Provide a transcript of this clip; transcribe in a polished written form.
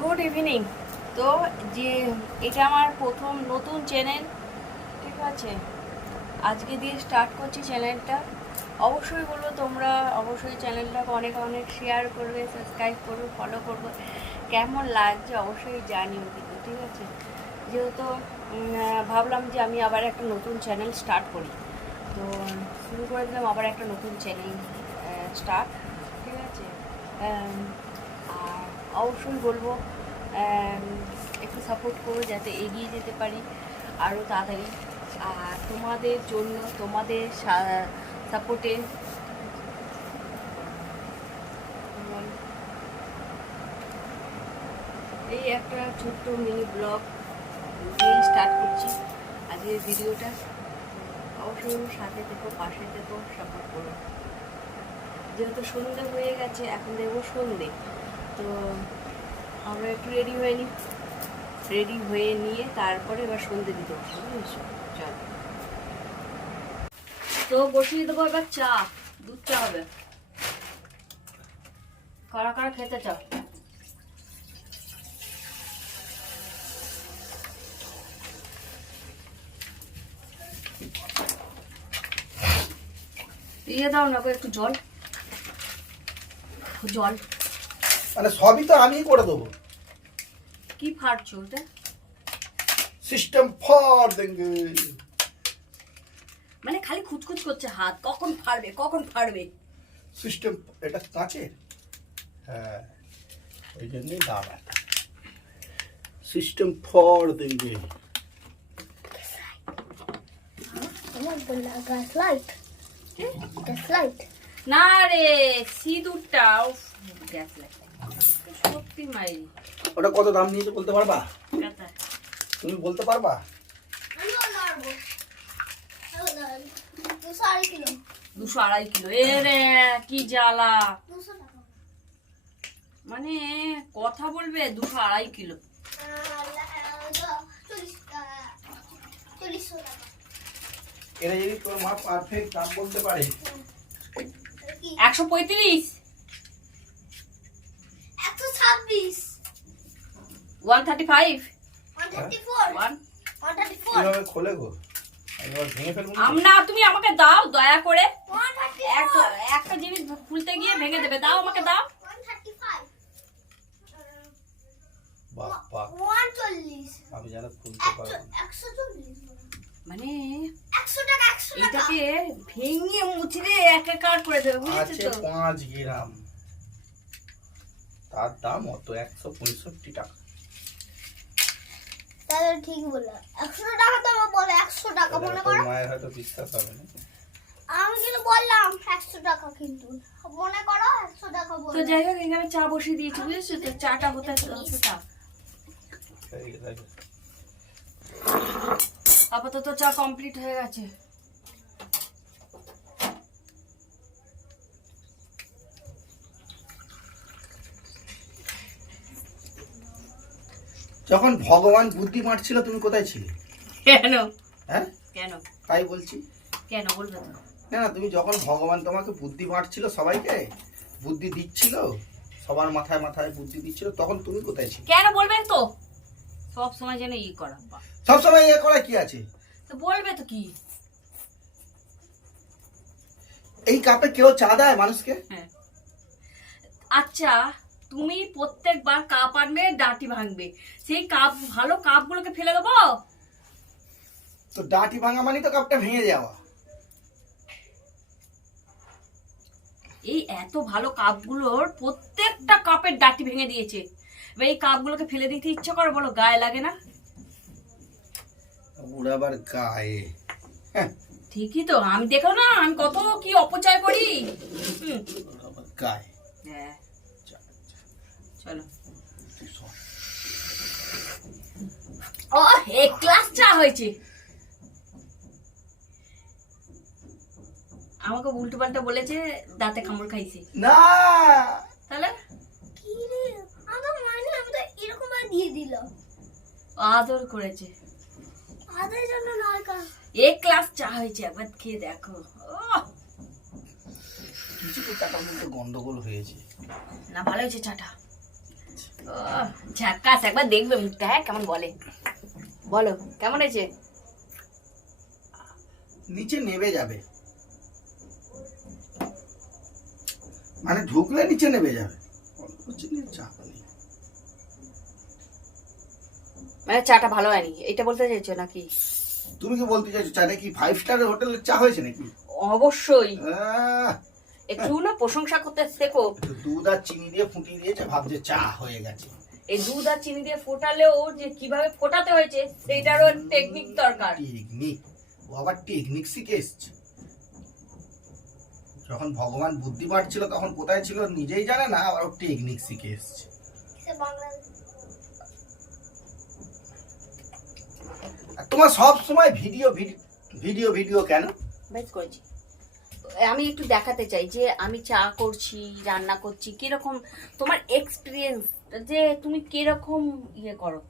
Good evening. তো যে এটা আমার প্রথম নতুন চ্যানেল, ঠিক আছে, আজকে দিয়ে স্টার্ট করছি চ্যানেলটা। অবশ্যই বলবো তোমরা অবশ্যই চ্যানেলটাকে অনেক অনেক শেয়ার করবে, সাবস্ক্রাইব করবে, ফলো করবে। কেমন লাগছে অবশ্যই জানিও কিন্তু, ঠিক আছে। যেহেতু ভাবলাম যে আমি আবার একটা নতুন চ্যানেল স্টার্ট করি, তো শুরু করে দিলাম আবার একটা নতুন চ্যানেল স্টার্ট, ঠিক আছে। আর অবশ্যই বলবো একটু সাপোর্ট করো যাতে এগিয়ে যেতে পারি আরও তাড়াতাড়ি। আর তোমাদের জন্য, তোমাদের সাপোর্টে এই একটা ছোট্ট মিনি ব্লগ দিয়ে স্টার্ট করছি আজকের ভিডিওটা। অবশ্যই সাথে থেকো, পাশে থেকো, সাপোর্ট করো। যেহেতু সন্ধে হয়ে গেছে, এখন দেখবো সন্ধে, তো আমরা একটু রেডি হয়ে নিই। রেডি হয়ে নিয়ে তারপরে এবার সন্ধে দিতে বসবো, বুঝেছো? চল, তো বসিয়ে দেবো এবার চা, দুধ চা হবে। কারা কারা খেতে চাও? দিয়ে দাও না গো একটু জল, জল। মানে সবই তো আমিই করে দেবো। কি ফাটছো ওটা? সিস্টেম ফর দেঙ্গে। মানে খালি খুচখুচ করছে হাত, কখন ফাড়বে কখন ফাড়বে। সিস্টেম, এটা কাঁচের, হ্যাঁ ওই জন্যই দাম একটা। সিস্টেম ফর দেঙ্গে। না রে, সিঁদুরটা গ্যাস লাইট সত্যি মাইরি। ওটা কত দাম নিয়েছে বলতে পারবা? কথা তুমি বলতে পারবা? 200-250 কিলো। এ রে কি জ্বালা, মানে কথা বলবে 250 কিলো। এটা যদি তোর মা পারফেক্ট দাম বলতে পারে। 135, 126, 135, 134, 134, কিভাবে খোলে গো? আমি এবার ভেঙে ফেলবো না? না তুমি আমাকে দাও দয়া করে। 134, একটা জিনিস খুলতে গিয়ে ভেঙে দেবে, দাও আমাকে দাও। 135, বাবা 140, আমি জানো খুলতে পারবো না। 140, মানে 100 টাকা, 100 টাকা। এটাকে ভেঙে মুচড়ে একাকার করে দেবে, বুঝেছো আছে তো? 5 গ্রাম, তার দাম অত 165 টাকা। তাহলে ঠিক বললাম, 100 টাকা তো বলে 100 টাকা মনে তোর করো। মায়ের হয়তো বিশ্বাস হবে না। আমি কিন্তু বললাম 100 টাকা, কিন্তু মনে করো 100 টাকা তো বললাম। যাই হোক, এখানে চা বসিয়ে দিয়েছি, বুঝেছো তো? চাটা হতে থাক। ঠিক আছে। আপাতত চা কমপ্লিট হয়ে গেছে। যখন ভগবান বুদ্ধি মারছিল তুমি কোথায় ছিলে? কেন? হ্যাঁ কেন? তাই বলছি। কেন বলবে তো? না না, তুমি যখন ভগবান তোমাকে বুদ্ধি মারছিল, সবাইকে বুদ্ধি দিচ্ছিল, সবার মাথায় মাথায় বুদ্ধি দিচ্ছিল, তখন তুমি কোথায় ছিলে? কেন বলবে তো? সব সময় যেন ই করা, সবসময় এ করা কি আছে? তো বলবে তো কি? এই কাপে কেউ চা দেয় মানুষকে? হ্যাঁ, আচ্ছা, তুমি প্রত্যেকবার কাপ আনবে, ডাটি ভাঙবে, সেই কাপ, ভালো কাপগুলোকে ফেলে দেবো? তো ডাঁটি ভাঙা মানে তো কাপটা ভেঙে যাওয়া। এই এত ভালো কাপগুলোর প্রত্যেকটা কাপের ডাটি ভেঙে দিয়েছে। এবার এই কাপগুলোকে ফেলে দিতে ইচ্ছে করে, বলো? গায়ে লাগে না? উড়াবার গায়ে, হ্যাঁ ঠিকই তো, আমি দেখো না আমি কত কি অপচয় করি। উড়াবার গায়ে। হ্যাঁ, চলো। ও, এক গ্লাস চা হয়েছে। আমাকে উল্টো পাল্টা বলেছে, দাঁতে কামড় খাইছে। না তাহলে কি রে, আমার মানে আমি তো এরকম আর দিয়ে দিলাম। আদর করেছে। আদের জন্য নয় কা। এক গ্লাস চা হয়েছে, একবার খেয়ে দেখো। কিছু তো চাটার মধ্যে গন্ডগোল হয়েছে। না, ভালো হয়েছে চাটা। ঝাক্কাস, একবার দেখবে মুখটা, হ্যাঁ কেমন বলে, বলো কেমন হয়েছে? নিচে নেবে যাবে, মানে ঢুকলে নিচে নেবে যাবে, অল্প চিনির চাপ নেই। মানে চাটা ভালো হয়নি এটা বলতে চাইছো নাকি? তুমি কি বলতে চাইছো চাটা কি 5 স্টারের হোটেলের চা হয়েছে নাকি? অবশ্যই, আহ, একটু না প্রশংসা করতে শেখো। একটু দুধ আর চিনি দিয়ে ফুটিয়ে দিয়েছে, ভাবছে চা হয়ে গেছে। এই দুধ আর চিনি দিয়ে ফোটালেও যে কিভাবে ফোটাতে হয়েছে সেইটারও টেকনিক দরকার। টেকনিক, ও আবার টেকনিক শিখে এসছে। যখন ভগবান বুদ্ধি বাড়ছিল তখন কোথায় ছিল নিজেই জানে না, আবার টেকনিক শিখে এসছে। সে বাংলা আর তোমার সব সময় ভিডিও ভিডিও ভিডিও কেন? বেশ করেছি, আমি একটু দেখাতে চাই যে আমি চা করছি, রান্না করছি, কিরকম তোমার এক্সপিরিয়েন্স, যে তুমি কিরকম ইয়ে করো।